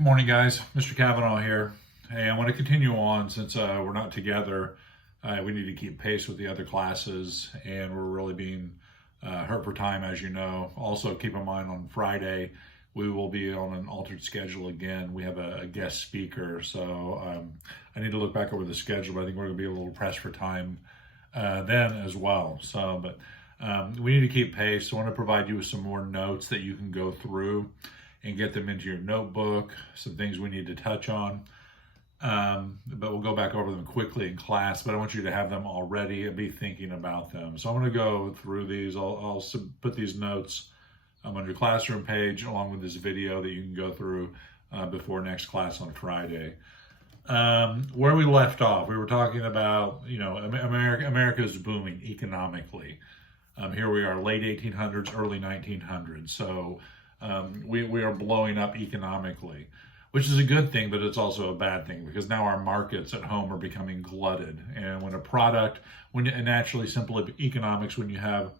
Good morning, guys. Mr. Kavanaugh here. Hey, I want to continue on since we're not together. We need to keep pace with the other classes, and we're really being hurt for time, as you know. Also, keep in mind on Friday, we will be on an altered schedule again. We have a guest speaker, so I need to look back over the schedule, but I think we're going to be a little pressed for time then as well. But we need to keep pace. So I want to provide you with some more notes that you can go through and get them into your notebook, some things we need to touch on. But we'll go back over them quickly in class, but I want you to have them already and be thinking about them. So I'm going to go through these. I'll put these notes on your classroom page along with this video that you can go through before next class on Friday. Where we left off, we were talking about, America is booming economically. Here we are, late 1800s, early 1900s. So we are blowing up economically, which is a good thing, but it's also a bad thing because now our markets at home are becoming glutted. And naturally simple economics, when you have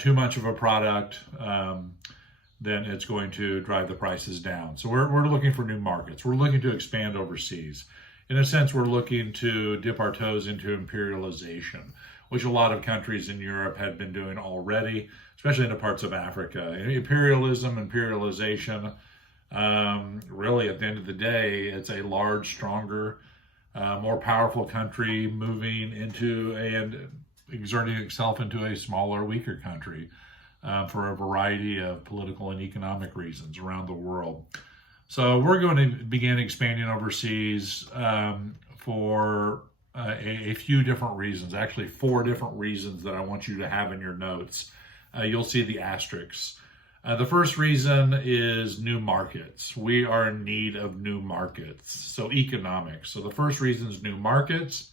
too much of a product, then it's going to drive the prices down. So we're looking for new markets. We're looking to expand overseas. In a sense, we're looking to dip our toes into imperialization, which a lot of countries in Europe had been doing already, especially into parts of Africa. Imperialization, really at the end of the day, it's a large, stronger, more powerful country moving into and exerting itself into a smaller, weaker country for a variety of political and economic reasons around the world. So we're going to begin expanding overseas for a few different reasons, actually 4 different reasons that I want you to have in your notes. You'll see the asterisks. The first reason is new markets. We are in need of new markets, so economics. So the first reason is new markets.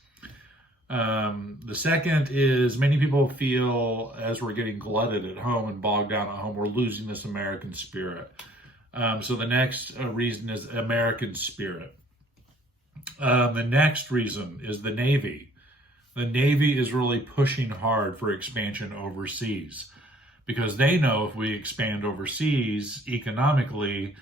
The second is many people feel as we're getting glutted at home and bogged down at home, we're losing this American spirit. So the next reason is American spirit. The next reason is the Navy. The Navy is really pushing hard for expansion overseas because they know if we expand overseas economically,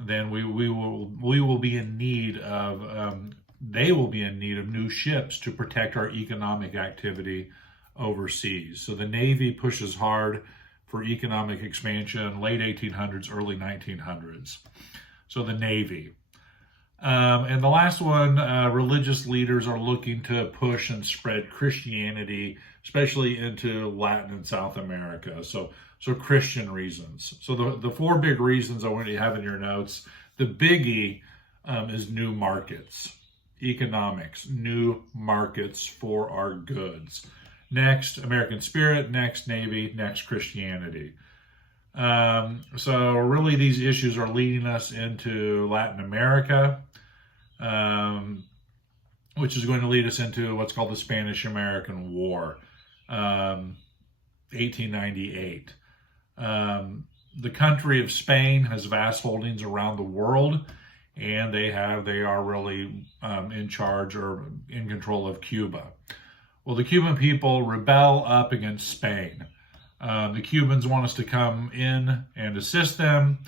then we will be in need of they will be in need of new ships to protect our economic activity overseas. So the Navy pushes hard for economic expansion, late 1800s, early 1900s. So the Navy. And the last one, religious leaders are looking to push and spread Christianity, especially into Latin and South America. So Christian reasons. So the 4 big reasons I want you to have in your notes. The biggie is new markets, economics, new markets for our goods. Next, American spirit. Next, Navy. Next, Christianity. So really these issues are leading us into Latin America, which is going to lead us into what's called the Spanish-American War, 1898. The country of Spain has vast holdings around the world, and they are really in charge or in control of Cuba. Well, the Cuban people rebel up against Spain. The Cubans want us to come in and assist them.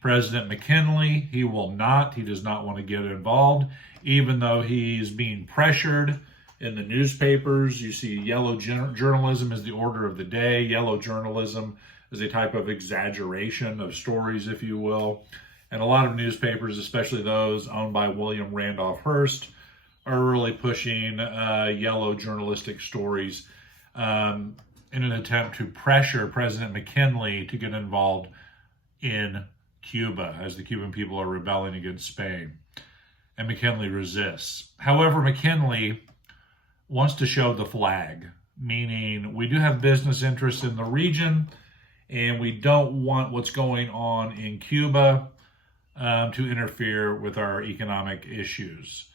President McKinley, he does not want to get involved, even though he's being pressured in the newspapers. You see yellow journalism is the order of the day. Yellow journalism is a type of exaggeration of stories, if you will. And a lot of newspapers, especially those owned by William Randolph Hearst, are really pushing yellow journalistic stories in an attempt to pressure President McKinley to get involved in Cuba as the Cuban people are rebelling against Spain. And McKinley resists. However, McKinley wants to show the flag, meaning we do have business interests in the region, and we don't want what's going on in Cuba to interfere with our economic issues.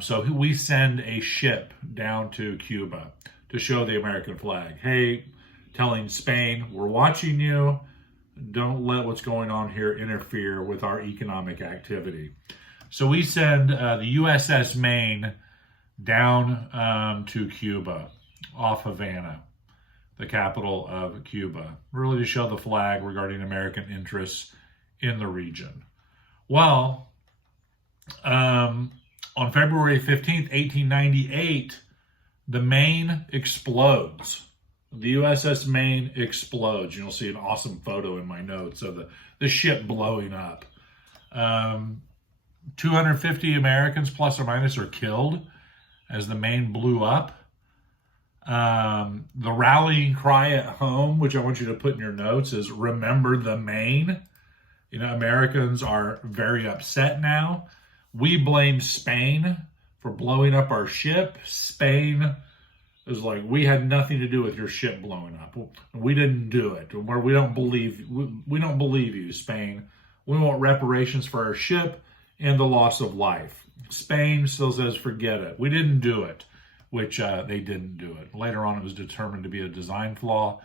So we send a ship down to Cuba to show the American flag. Hey, telling Spain, we're watching you. Don't let what's going on here interfere with our economic activity. So we send the USS Maine down to Cuba, off Havana, the capital of Cuba, really to show the flag regarding American interests in the region. Well, on February 15th, 1898, the Maine explodes. The USS Maine explodes. You'll see an awesome photo in my notes of the ship blowing up. 250 Americans, plus or minus, are killed as the Maine blew up. The rallying cry at home, which I want you to put in your notes, is "Remember the Maine." You know, Americans are very upset now. We blame Spain for blowing up our ship. Spain is like, we had nothing to do with your ship blowing up. We didn't do it. We don't believe you, Spain. We want reparations for our ship and the loss of life. Spain still says, forget it. We didn't do it, which they didn't do it. Later on, it was determined to be a design flaw,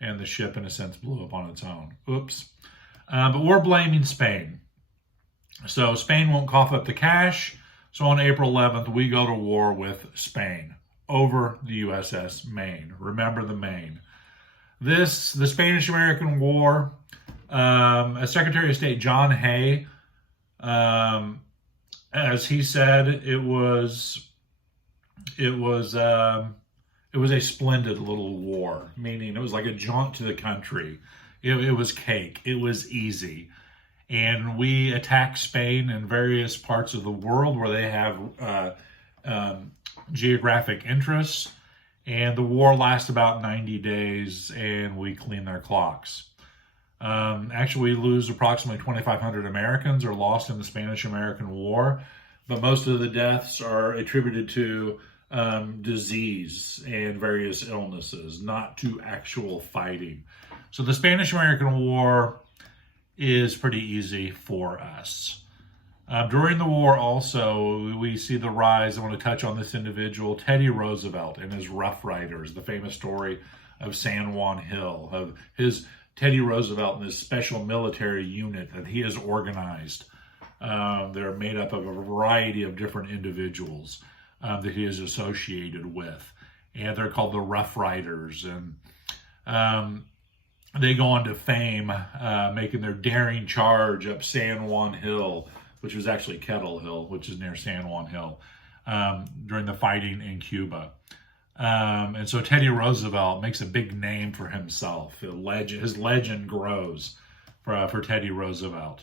and the ship, in a sense, blew up on its own. Oops. But we're blaming Spain. So Spain won't cough up the cash. So on April 11th, we go to war with Spain over the USS Maine. Remember the Maine. The Spanish-American War, as Secretary of State John Hay, as he said, it was a splendid little war, meaning it was like a jaunt to the country. It was cake. It was easy. And we attack Spain in various parts of the world where they have geographic interests. And the war lasts about 90 days, and we clean their clocks. Actually, we lose approximately 2,500 Americans are lost in the Spanish-American War, but most of the deaths are attributed to disease and various illnesses, not to actual fighting. So the Spanish-American War is pretty easy for us. During the war also, we see the rise, I want to touch on this individual, Teddy Roosevelt and his Rough Riders, the famous story of San Juan Hill, of his Teddy Roosevelt and his special military unit that he has organized. They're made up of a variety of different individuals that he is associated with. And they're called the Rough Riders. And they go on to fame, making their daring charge up San Juan Hill, which was actually Kettle Hill, which is near San Juan Hill, during the fighting in Cuba. And so Teddy Roosevelt makes a big name for himself. His legend grows for Teddy Roosevelt.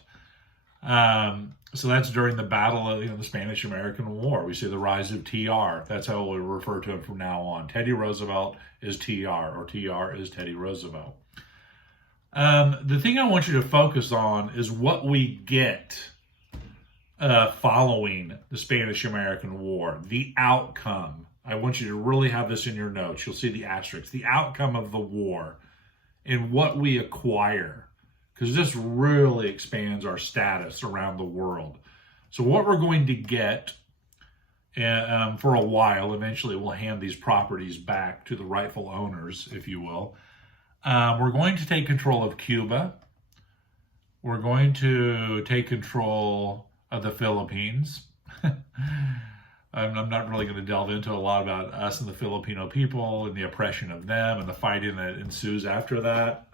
So that's during the battle of the Spanish-American War. We see the rise of TR. That's how we refer to him from now on. Teddy Roosevelt is TR, or TR is Teddy Roosevelt. The thing I want you to focus on is what we get following the Spanish-American War, the outcome. I want you to really have this in your notes. You'll see the asterisk, the outcome of the war and what we acquire, because this really expands our status around the world. So what we're going to get for a while, eventually we'll hand these properties back to the rightful owners, if you will. We're going to take control of Cuba. We're going to take control of the Philippines. I'm not really going to delve into a lot about us and the Filipino people and the oppression of them and the fighting that ensues after that.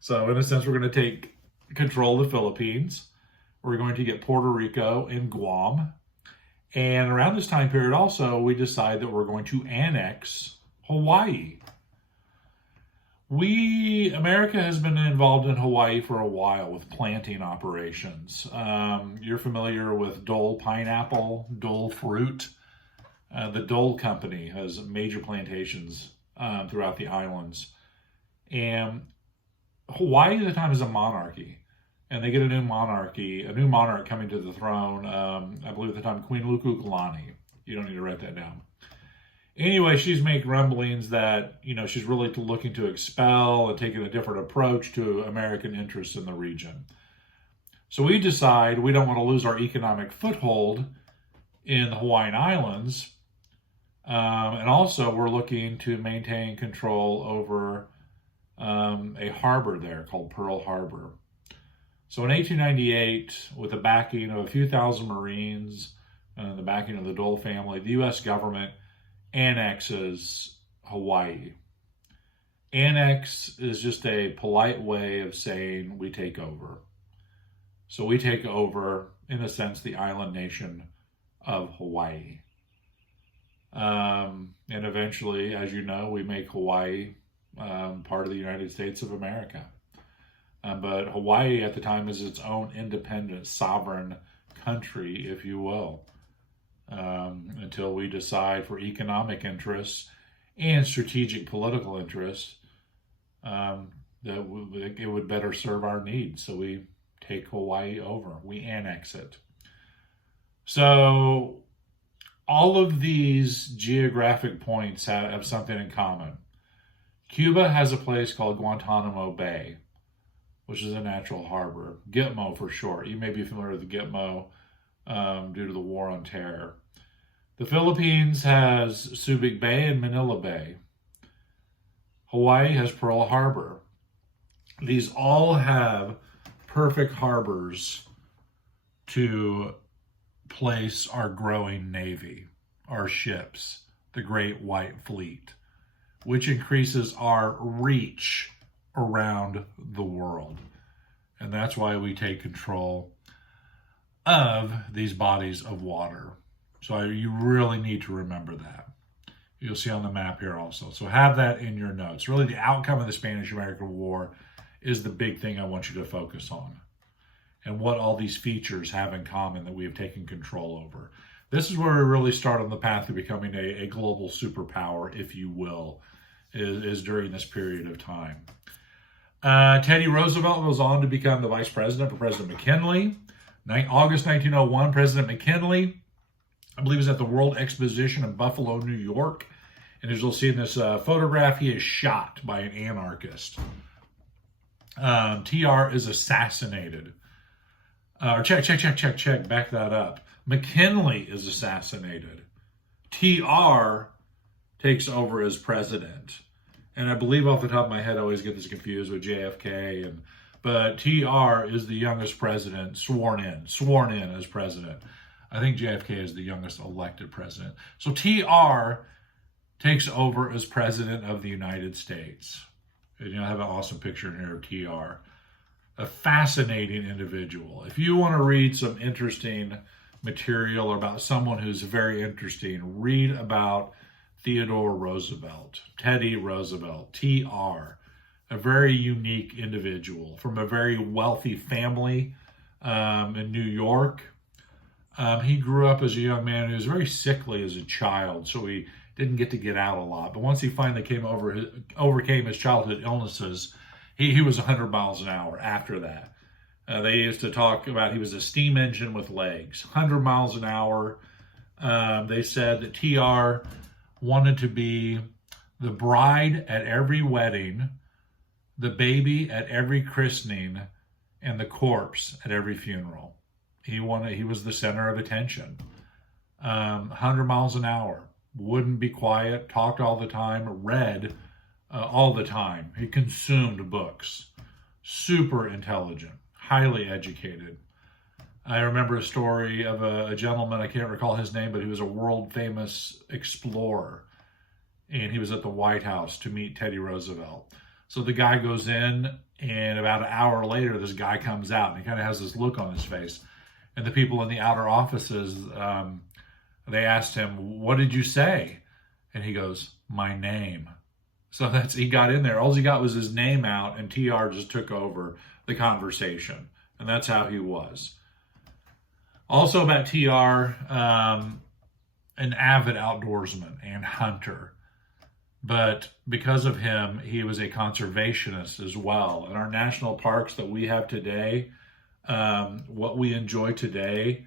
So in a sense, we're going to take control of the Philippines. We're going to get Puerto Rico and Guam. And around this time period also, we decide that we're going to annex Hawaii. America has been involved in Hawaii for a while with planting operations. You're familiar with Dole pineapple, Dole fruit. The Dole Company has major plantations throughout the islands. And Hawaii at the time is a monarchy. And they get a new monarch coming to the throne. I believe at the time, Queen Lukukalani. You don't need to write that down. Anyway, she's making rumblings that, she's really looking to expel and taking a different approach to American interests in the region. So we decide we don't want to lose our economic foothold in the Hawaiian Islands. And also we're looking to maintain control over a harbor there called Pearl Harbor. So in 1898, with the backing of a few thousand Marines and the backing of the Dole family, the U.S. government annexes Hawaii. Annex is just a polite way of saying we take over. So we take over, in a sense, the island nation of Hawaii. And eventually, as you know, we make Hawaii part of the United States of America. But Hawaii at the time is its own independent, sovereign country, if you will, until we decide for economic interests and strategic political interests that it would better serve our needs. So we take Hawaii over, we annex it. So all of these geographic points have something in common. Cuba has a place called Guantanamo Bay, which is a natural harbor. Gitmo for short. You may be familiar with Gitmo due to the War on Terror. The Philippines has Subic Bay and Manila Bay. Hawaii has Pearl Harbor. These all have perfect harbors to place our growing Navy, our ships, the Great White Fleet, which increases our reach around the world. And that's why we take control of these bodies of water. So you really need to remember that. You'll see on the map here also. So have that in your notes. Really, the outcome of the Spanish-American War is the big thing I want you to focus on, and what all these features have in common that we have taken control over. This is where we really start on the path to becoming a global superpower, if you will, is during this period of time. Teddy Roosevelt goes on to become the vice president for President McKinley. August 1901, President McKinley, I believe, is at the World Exposition in Buffalo, New York. And as you'll see in this photograph, he is shot by an anarchist. TR is assassinated. Check. Back that up. McKinley is assassinated. TR takes over as president. And I believe off the top of my head, I always get this confused with JFK. But TR is the youngest president sworn in as president. I think JFK is the youngest elected president. So TR takes over as president of the United States. And I have an awesome picture in here of TR. A fascinating individual. If you want to read some interesting material about someone who's very interesting, read about Theodore Roosevelt, Teddy Roosevelt, TR, a very unique individual from a very wealthy family in New York. He grew up as a young man who was very sickly as a child, so he didn't get out a lot. But once he finally overcame his childhood illnesses, he was 100 miles an hour after that. They used to talk about he was a steam engine with legs, 100 miles an hour. They said that TR wanted to be the bride at every wedding, the baby at every christening, and the corpse at every funeral. He was the center of attention. 100 miles an hour, wouldn't be quiet, talked all the time, read all the time. He consumed books. Super intelligent, highly educated. I remember a story of a gentleman, I can't recall his name, but he was a world famous explorer. And he was at the White House to meet Teddy Roosevelt. So the guy goes in, and about an hour later, this guy comes out, and he kind of has this look on his face. And the people in the outer offices, they asked him, "What did you say?" And he goes, "My name." So he got in there. All he got was his name out, and TR just took over the conversation. And that's how he was. Also about TR, an avid outdoorsman and hunter. But because of him, he was a conservationist as well. And our national parks that we have today, what we enjoy today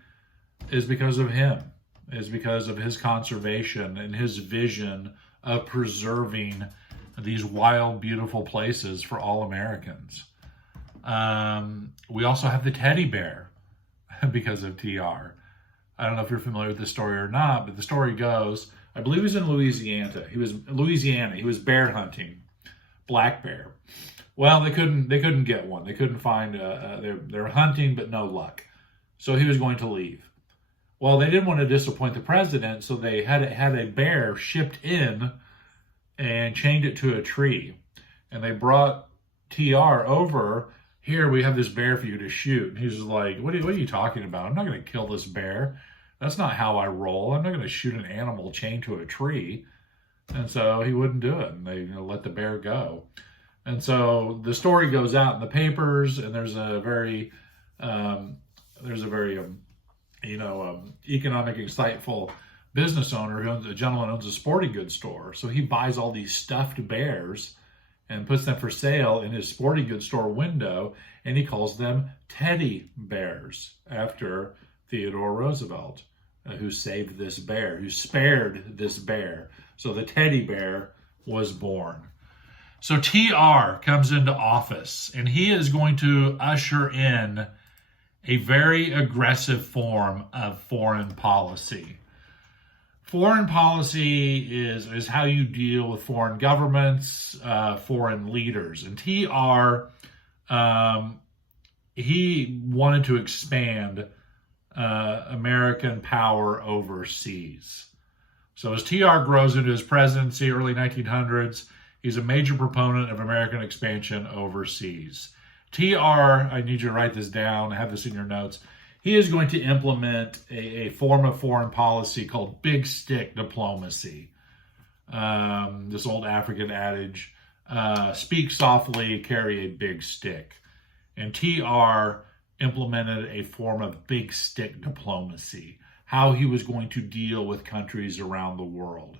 is because of him, is because of his conservation and his vision of preserving these wild, beautiful places for all Americans. We also have the teddy bear because of TR. I don't know if you're familiar with this story or not, but the story goes, I believe he was in Louisiana. He was bear hunting, black bear. Well, they couldn't get one. They couldn't find. They were hunting, but no luck. So he was going to leave. Well, they didn't want to disappoint the president, so they had a bear shipped in and chained it to a tree. And they brought TR over. here, we have this bear for you to shoot. And he's just like, what are you talking about? I'm not going to kill this bear. That's not how I roll. I'm not going to shoot an animal chained to a tree. And so he wouldn't do it. And they let the bear go. And so the story goes out in the papers, and there's a very economic, insightful business owner a gentleman owns a sporting goods store. So he buys all these stuffed bears and puts them for sale in his sporting goods store window, and he calls them teddy bears after Theodore Roosevelt, who saved this bear, who spared this bear. So the teddy bear was born. So TR comes into office, and he is going to usher in a very aggressive form of foreign policy. Foreign policy is how you deal with foreign governments, foreign leaders. And TR, he wanted to expand American power overseas. So as TR grows into his presidency, early 1900s, he's a major proponent of American expansion overseas. TR, I need you to write this down, have this in your notes. He is going to implement a form of foreign policy called big stick diplomacy. This old African adage, speak softly, carry a big stick. And TR implemented a form of big stick diplomacy, how he was going to deal with countries around the world.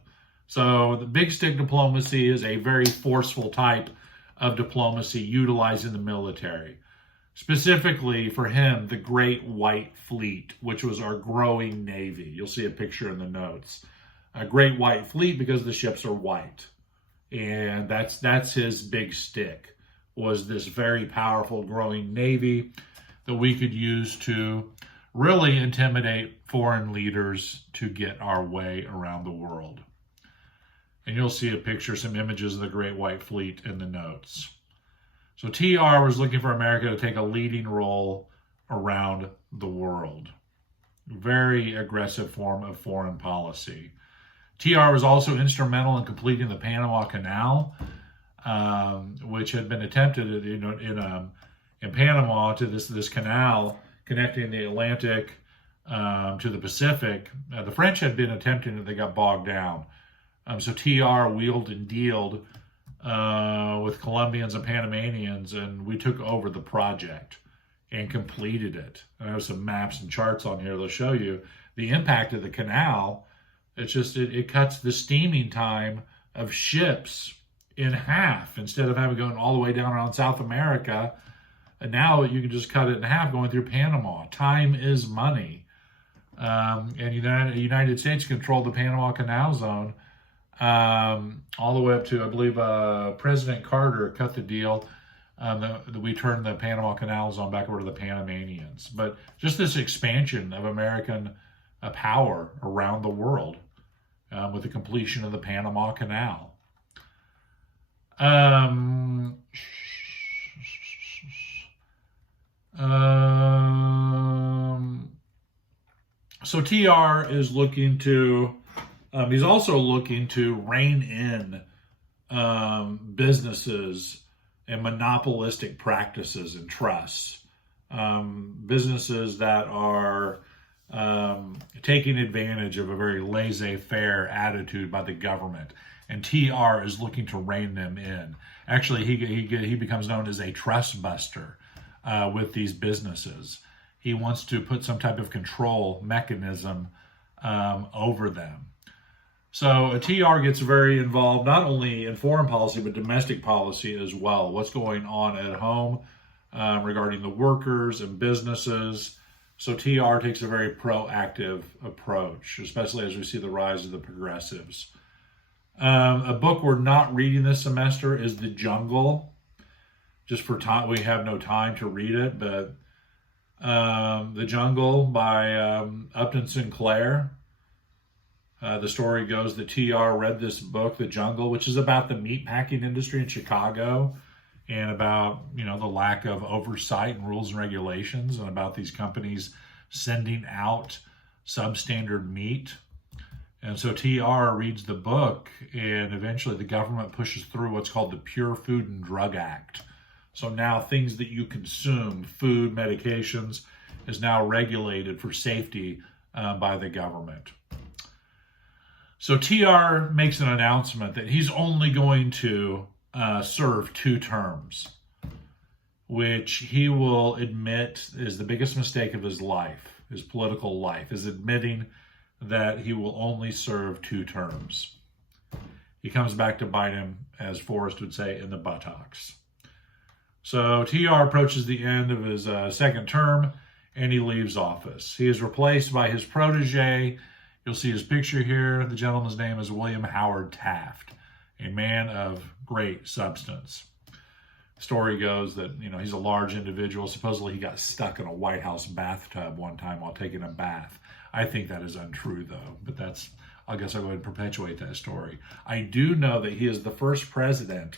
So the big stick diplomacy is a very forceful type of diplomacy utilized in the military. Specifically for him, the Great White Fleet, which was our growing Navy. You'll see a picture in the notes. A Great White Fleet because the ships are white. And that's his big stick, was this very powerful growing Navy that we could use to really intimidate foreign leaders to get our way around the world. And you'll see a picture, some images of the Great White Fleet in the notes. So TR was looking for America to take a leading role around the world. Very aggressive form of foreign policy. TR was also instrumental in completing the Panama Canal, which had been attempted in Panama to this canal connecting the Atlantic to the Pacific. The French had been attempting it, they got bogged down. So TR wheeled and dealed with Colombians and Panamanians, and we took over the project and completed it. And there's some maps and charts on here that'll show you the impact of the canal. It cuts the steaming time of ships in half. Instead of having going all the way down around South America, and now you can just cut it in half going through Panama. Time is money. And the United States controlled the Panama Canal Zone all the way up to, I believe, President Carter cut the deal that we turned the Panama Canal Zone back over to the Panamanians. But just this expansion of American power around the world with the completion of the Panama Canal. So TR is looking to he's also looking to rein in businesses and monopolistic practices and trusts. Businesses that are taking advantage of a very laissez-faire attitude by the government. And TR is looking to rein them in. Actually, he becomes known as a trust buster with these businesses. He wants to put some type of control mechanism over them. So TR gets very involved not only in foreign policy, but domestic policy as well. What's going on at home regarding the workers and businesses. So TR takes a very proactive approach, especially as we see the rise of the progressives. A book we're not reading this semester is The Jungle. Just for time, we have no time to read it, but The Jungle by Upton Sinclair. The story goes that TR read this book, The Jungle, which is about the meatpacking industry in Chicago and about, the lack of oversight and rules and regulations and about these companies sending out substandard meat. And so TR reads the book, and eventually the government pushes through what's called the Pure Food and Drug Act. So now things that you consume, food, medications, is now regulated for safety by the government. So TR makes an announcement that he's only going to serve 2 terms, which he will admit is the biggest mistake of his life, his political life, is admitting that he will only serve 2 terms. He comes back to bite him, as Forrest would say, in the buttocks. So TR approaches the end of his second term, and he leaves office. He is replaced by his protege. You'll see his picture here. The gentleman's name is William Howard Taft, a man of great substance. The story goes that, he's a large individual. Supposedly he got stuck in a White House bathtub one time while taking a bath. I think that is untrue, though, but I guess I'll go ahead and perpetuate that story. I do know that he is the first president,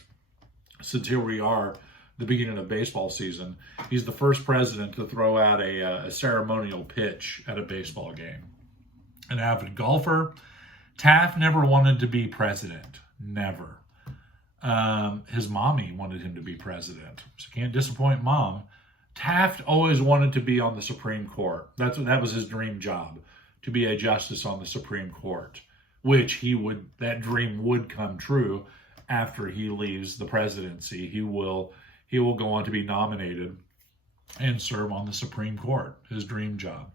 since here we are, the beginning of baseball season, he's the first president to throw out a ceremonial pitch at a baseball game. An avid golfer, Taft never wanted to be president. Never. His mommy wanted him to be president, so can't disappoint mom. Taft always wanted to be on the Supreme Court. That was his dream job, to be a justice on the Supreme Court, which that dream would come true after he leaves the presidency. He will go on to be nominated and serve on the Supreme Court, his dream job.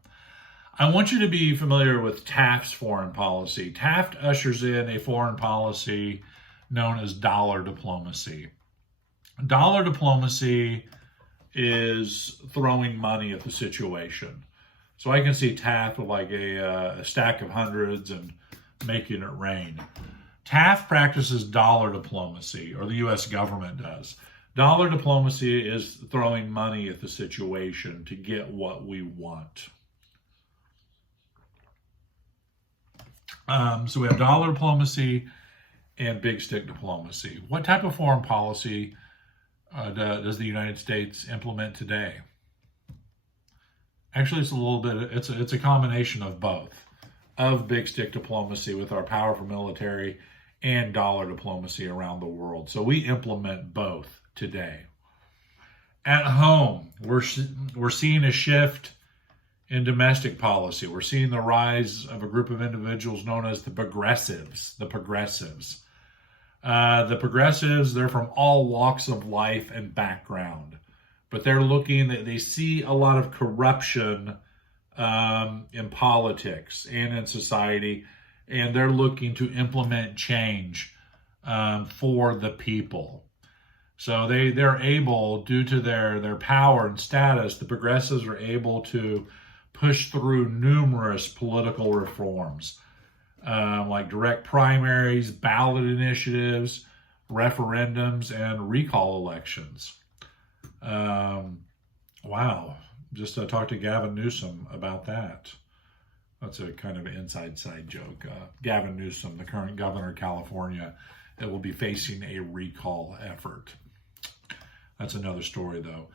I want you to be familiar with Taft's foreign policy. Taft ushers in a foreign policy known as dollar diplomacy. Dollar diplomacy is throwing money at the situation. So I can see Taft with like a stack of hundreds and making it rain. Taft practices dollar diplomacy, or the U.S. government does. Dollar diplomacy is throwing money at the situation to get what we want. So we have dollar diplomacy and big stick diplomacy. What type of foreign policy does the United States implement today? Actually, it's a combination of both, of big stick diplomacy with our powerful military and dollar diplomacy around the world. So we implement both today. At home, we're seeing a shift in domestic policy. We're seeing the rise of a group of individuals known as the progressives. The progressives, they're from all walks of life and background, but they see a lot of corruption in politics and in society, and they're looking to implement change for the people. So they're able, due to their power and status, the progressives are able to push through numerous political reforms, like direct primaries, ballot initiatives, referendums, and recall elections. Wow. Just talked to Gavin Newsom about that. That's a kind of an inside side joke. Gavin Newsom, the current governor of California, that will be facing a recall effort. That's another story, though.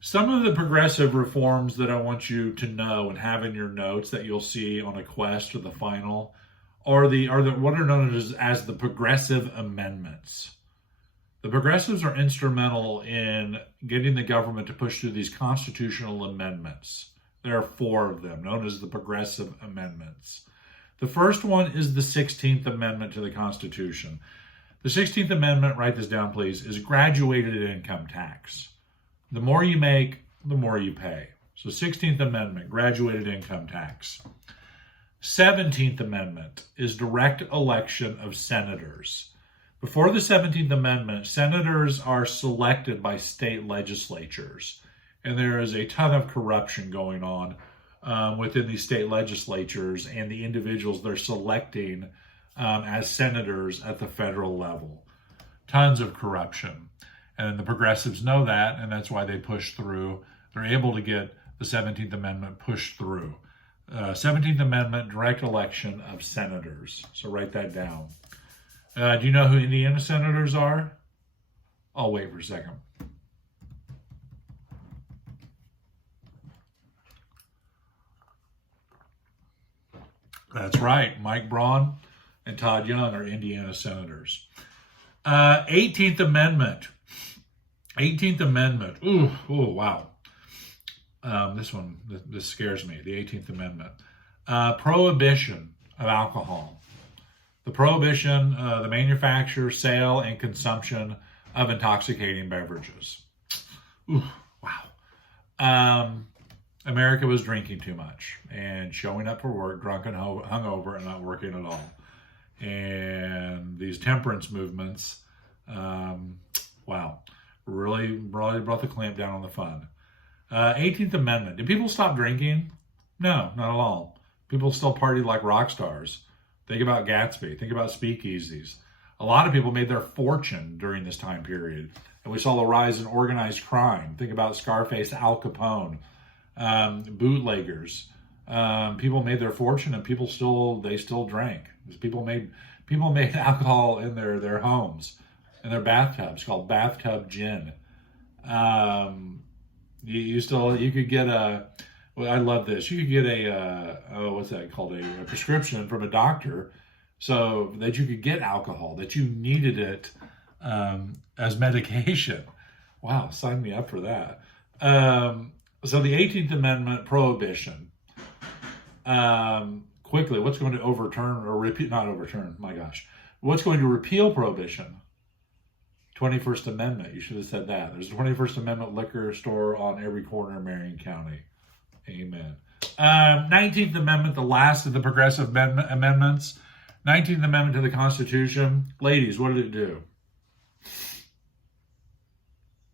Some of the progressive reforms that I want you to know and have in your notes that you'll see on a quest to the final are what are known as the progressive amendments. The progressives are instrumental in getting the government to push through these constitutional amendments. There are 4 of them, known as the progressive amendments. The first one is the 16th Amendment to the Constitution. The 16th Amendment, write this down please, is graduated income tax. The more you make, the more you pay. So 16th Amendment, graduated income tax. 17th Amendment is direct election of senators. Before the 17th Amendment, senators are selected by state legislatures. And there is a ton of corruption going on within these state legislatures and the individuals they're selecting as senators at the federal level. Tons of corruption. And the progressives know that, and that's why they push through. They're able to get the 17th Amendment pushed through. 17th Amendment, direct election of senators. So write that down. Do you know who Indiana senators are? I'll wait for a second. That's right. Mike Braun and Todd Young are Indiana senators. 18th Amendment 18th Amendment. Ooh, wow. This scares me. The 18th Amendment. Prohibition of alcohol. The prohibition, the manufacture, sale, and consumption of intoxicating beverages. Ooh, wow. America was drinking too much and showing up for work drunk and hungover and not working at all. And these temperance movements, wow, really brought the clamp down on the fun. 18th Amendment. Did people stop drinking? No, not at all. People still partied like rock stars. Think about Gatsby. Think about speakeasies. A lot of people made their fortune during this time period. And we saw the rise in organized crime. Think about Scarface, Al Capone, bootleggers. People made their fortune, and people still drank. People made alcohol in their homes, in their bathtubs, called bathtub gin. You could get well, I love this. You could get what's that called? A prescription from a doctor, so that you could get alcohol, that you needed it as medication. Wow, sign me up for that. So the 18th Amendment, prohibition. Quickly, what's going to overturn or repeal? Not overturn. My gosh, what's going to repeal prohibition? 21st Amendment. You should have said that. There's a 21st Amendment liquor store on every corner of Marion County. Amen. 19th Amendment, the last of the progressive amendments. 19th Amendment to the Constitution. Ladies, what did it do?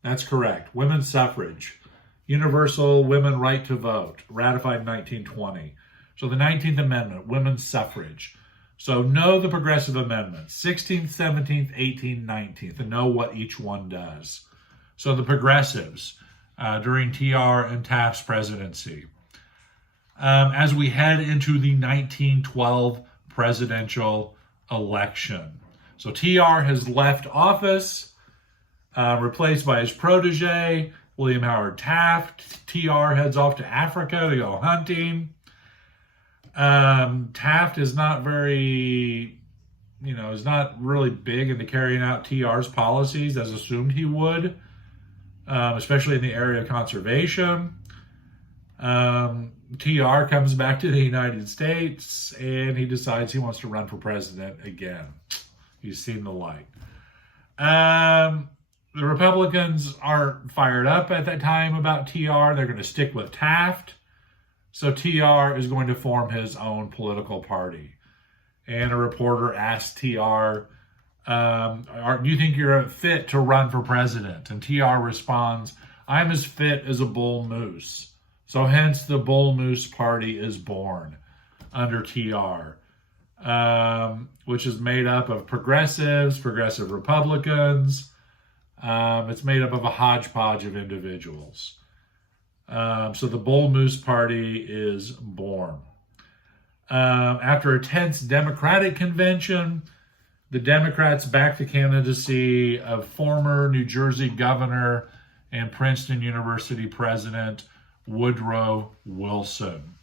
That's correct. Women's suffrage. Universal women right to vote. Ratified in 1920. So the 19th Amendment, women's suffrage. So know the progressive amendments. 16th, 17th, 18th, 19th. And know what each one does. So the progressives. During TR and Taft's presidency. As we head into the 1912 presidential election. So TR has left office, replaced by his protege, William Howard Taft. TR heads off to Africa to go hunting. Taft is not is not really big into carrying out TR's policies as assumed he would. Especially in the area of conservation. TR comes back to the United States and he decides he wants to run for president again. He's seen the light. The Republicans aren't fired up at that time about TR. They're going to stick with Taft. So TR is going to form his own political party. And a reporter asked TR, do you think you're fit to run for president? And TR responds, I'm as fit as a bull moose. So hence the Bull Moose Party is born under TR, which is made up of progressives, progressive Republicans. It's made up of a hodgepodge of individuals. So the Bull Moose Party is born. After a tense Democratic convention, the Democrats backed the candidacy of former New Jersey governor and Princeton University president Woodrow Wilson.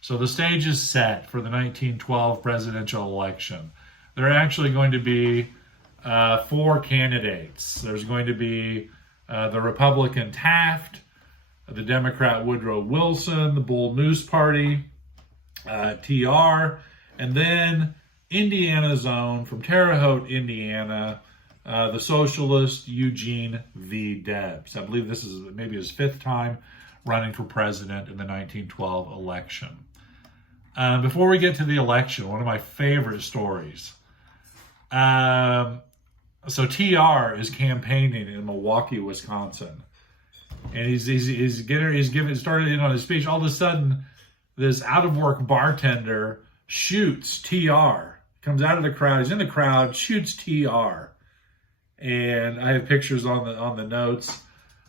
So the stage is set for the 1912 presidential election. There are actually going to be 4 candidates. There's going to be the Republican Taft, the Democrat Woodrow Wilson, the Bull Moose Party, TR, and then Indiana Zone from Terre Haute, Indiana, the socialist Eugene V. Debs. I believe this is maybe his 5th time running for president in the 1912 election. Before we get to the election, one of my favorite stories. So TR is campaigning in Milwaukee, Wisconsin. And he's started in on his speech. All of a sudden, this out-of-work bartender shoots TR. Comes out of the crowd. He's in the crowd, shoots TR. And I have pictures on the notes.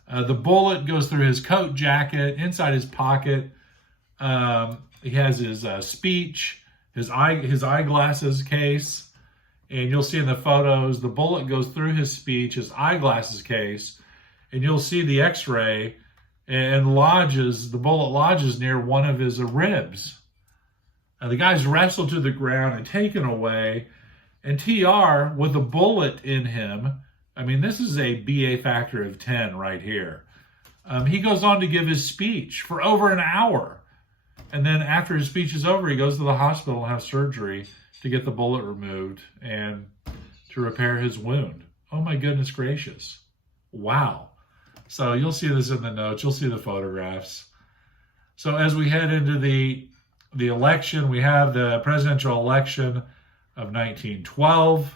The bullet goes through his coat jacket, inside his pocket. He has his speech, his eyeglasses case. And you'll see in the photos, the bullet goes through his speech, his eyeglasses case. And you'll see the x-ray and the bullet lodges near one of his ribs. The guy's wrestled to the ground and taken away. And TR, with a bullet in him, I mean, this is a BA factor of 10 right here. He goes on to give his speech for over an hour. And then after his speech is over, he goes to the hospital and has surgery to get the bullet removed and to repair his wound. Oh my goodness gracious. Wow. So you'll see this in the notes. You'll see the photographs. So as we head into the election, we have the presidential election of 1912.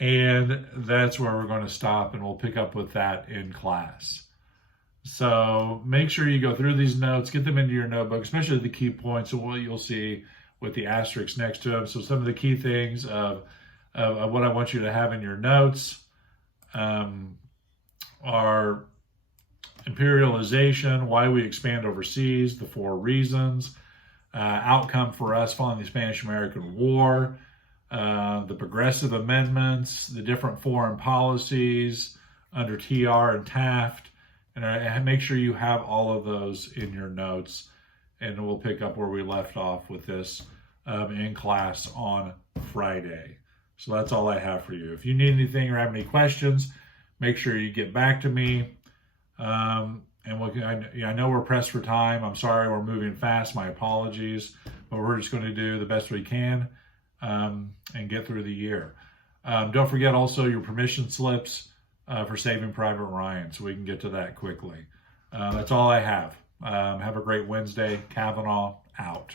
And that's where we're going to stop, and we'll pick up with that in class. So make sure you go through these notes, get them into your notebook, especially the key points of what you'll see with the asterisks next to them. So some of the key things of what I want you to have in your notes are imperialization, why we expand overseas, the 4 reasons, outcome for us following the Spanish-American War, the progressive amendments, the different foreign policies under TR and Taft, and make sure you have all of those in your notes, and we'll pick up where we left off with this in class on Friday. So that's all I have for you. If you need anything or have any questions, make sure you get back to me. And I know we're pressed for time. I'm sorry we're moving fast. My apologies. But we're just going to do the best we can and get through the year. Don't forget also your permission slips for Saving Private Ryan, so we can get to that quickly. That's all I have. Have a great Wednesday. Kavanaugh out.